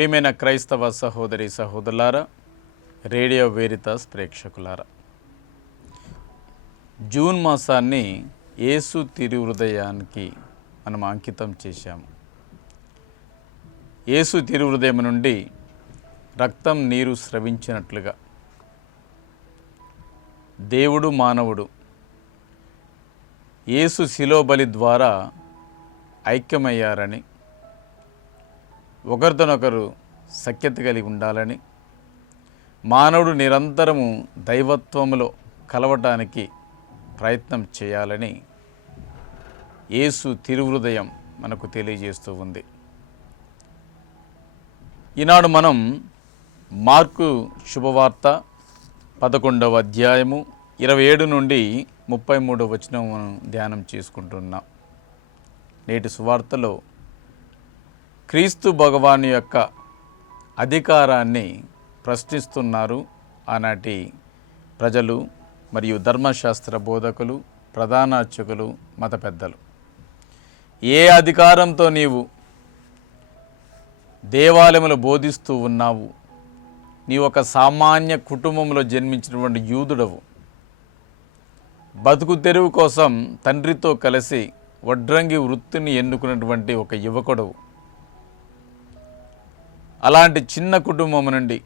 ప్రియమైన క్రైస్తవ సహోదరి సహోదరులారా రేడియో వేరితాస్ ప్రేక్షకులారా జూన్ మాసాన్ని యేసు తిరుహృదయానికి మనం అంకితం చేశాము. యేసు తిరుహృదయం నుండి రక్తం నీరు స్రవించినట్లుగా దేవుడు మానవుడు యేసు శిలోబలి ద్వారా ఐక్యమయ్యారని ఒకరితోనొకరు సఖ్యత కలిగి ఉండాలని మానవుడు నిరంతరము దైవత్వములో కలవటానికి ప్రయత్నం చేయాలని యేసు తిరుహృదయం మనకు తెలియజేస్తూ ఉంది. ఈనాడు మనం మార్కు శుభవార్త పదకొండవ అధ్యాయము ఇరవై ఏడు నుండి ముప్పై మూడవ వచనం మనం ధ్యానం చేసుకుంటున్నాం. నేటి సువార్తలో క్రీస్తు భగవాన్ యొక్క అధికారాన్ని ప్రశ్నిస్తున్నారు ఆనాటి ప్రజలు మరియు ధర్మశాస్త్ర బోధకులు ప్రధానార్చకులు మత పెద్దలు. ఏ అధికారంతో నీవు దేవాలయములు బోధిస్తూ ఉన్నావు? నీ ఒక సామాన్య కుటుంబంలో జన్మించినటువంటి యూదుడవు. బతుకు తెరువు కోసం తండ్రితో కలిసి వడ్రంగి వృత్తిని ఎన్నుకున్నటువంటి ఒక యువకుడవు. అలాంటి చిన్న కుటుంబం నుండి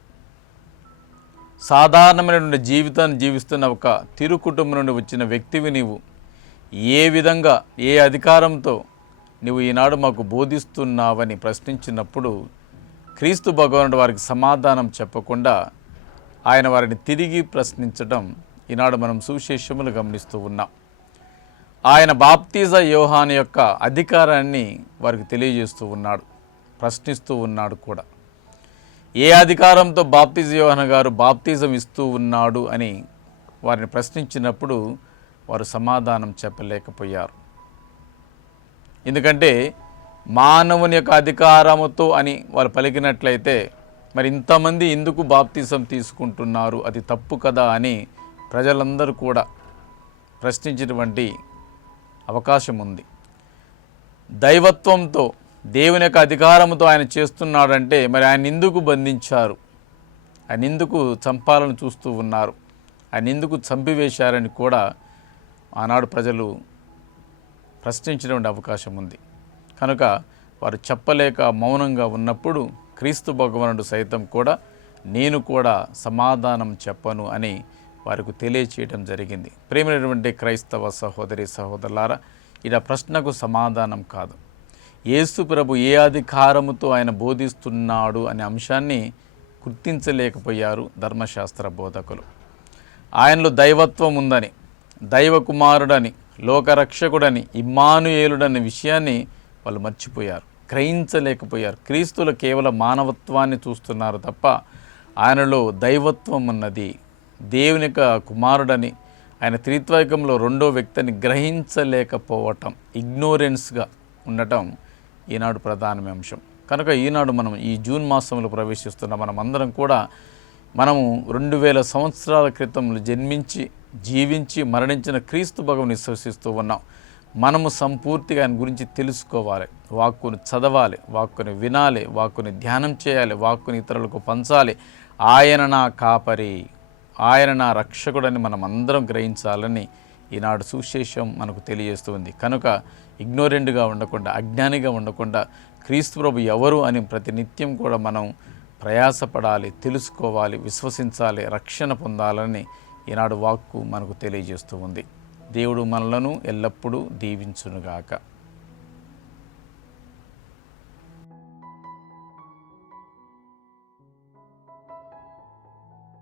సాధారణమైనటువంటి జీవితాన్ని జీవిస్తున్న ఒక తిరు కుటుంబం నుండి వచ్చిన వ్యక్తివి నీవు. ఏ విధంగా ఏ అధికారంతో నువ్వు ఈనాడు మాకు బోధిస్తున్నావని ప్రశ్నించినప్పుడు క్రీస్తు భగవానుడు వారికి సమాధానం చెప్పకుండా ఆయన వారిని తిరిగి ప్రశ్నించడం ఈనాడు మనం సువిశేషములు గమనిస్తూ ఉన్నాం. ఆయన బాప్తీజ యోహాన్ యొక్క అధికారాన్ని వారికి తెలియజేస్తూ ఉన్నాడు ప్రశ్నిస్తూ ఉన్నాడు కూడా. ఏ అధికారంతో బాప్తిజ యోహన గారు బాప్తిజం ఇస్తూ ఉన్నాడు అని వారిని ప్రశ్నించినప్పుడు వారు సమాధానం చెప్పలేకపోయారు. ఎందుకంటే మానవుని యొక్క అధికారముతో అని వారు పలికినట్లయితే మరి ఇంతమంది ఎందుకు బాప్తిజం తీసుకుంటున్నారు? అది తప్పు కదా అని ప్రజలందరూ కూడా ప్రశ్నించినటువంటి అవకాశం ఉంది. దైవత్వంతో దేవుని యొక్క అధికారంతో ఆయన చేస్తున్నాడంటే మరి ఆయన ఎందుకు బంధించారు? ఆయన ఎందుకు చంపాలని చూస్తూ ఉన్నారు? ఆయన ఎందుకు చంపివేశారని కూడా ఆనాడు ప్రజలు ప్రశ్నించినటువంటి అవకాశం ఉంది. కనుక వారు చెప్పలేక మౌనంగా ఉన్నప్పుడు క్రీస్తు భగవానుడు సైతం కూడా నేను కూడా సమాధానం చెప్పను అని వారికి తెలియచేయడం జరిగింది. ప్రేమైనటువంటి క్రైస్తవ సహోదరి సహోదరులారా ఇలా ప్రశ్నకు సమాధానం కాదు. యేసు ప్రభు ఏ అధికారముతో ఆయన బోధిస్తున్నాడు అనే అంశాన్ని గుర్తించలేకపోయారు ధర్మశాస్త్ర బోధకులు. ఆయనలో దైవత్వం ఉందని దైవ కుమారుడని లోకరక్షకుడని ఇమ్మానుయేలుడనే విషయాన్ని వాళ్ళు మర్చిపోయారు గ్రహించలేకపోయారు. క్రీస్తులు కేవలం మానవత్వాన్ని చూస్తున్నారు తప్ప ఆయనలో దైవత్వం ఉన్నది. దేవుని కుమారుడని ఆయన త్రిత్వైకంలో రెండో వ్యక్తిని గ్రహించలేకపోవటం ఇగ్నోరెన్స్గా ఉండటం ఈనాడు ప్రధాన అంశం. కనుక ఈనాడు మనం ఈ జూన్ మాసంలో ప్రవేశిస్తున్న మనమందరం కూడా మనము రెండు వేల సంవత్సరాల క్రితం జన్మించి జీవించి మరణించిన క్రీస్తు భగవం విశ్వసిస్తూ ఉన్నాం. మనము సంపూర్తిగా ఆయన గురించి తెలుసుకోవాలి. వాక్కుని చదవాలి వాక్కుని వినాలి వాక్కుని ధ్యానం చేయాలి వాక్కుని ఇతరులకు పంచాలి. ఆయన నా కాపరి ఆయన నా రక్షకుడని మనం అందరం గ్రహించాలని ఈనాడు సుశేషం మనకు తెలియజేస్తుంది కనుక ఇగ్నోరెంట్గా ఉండకుండా అజ్ఞానిగా ఉండకుండా క్రీస్తు ప్రభు ఎవరు అని ప్రతినిత్యం కూడా మనం ప్రయాసపడాలి తెలుసుకోవాలి విశ్వసించాలి రక్షణ పొందాలని ఈనాడు వాక్కు మనకు తెలియజేస్తూ ఉంది. దేవుడు మనలను ఎల్లప్పుడూ దీవించునుగాక.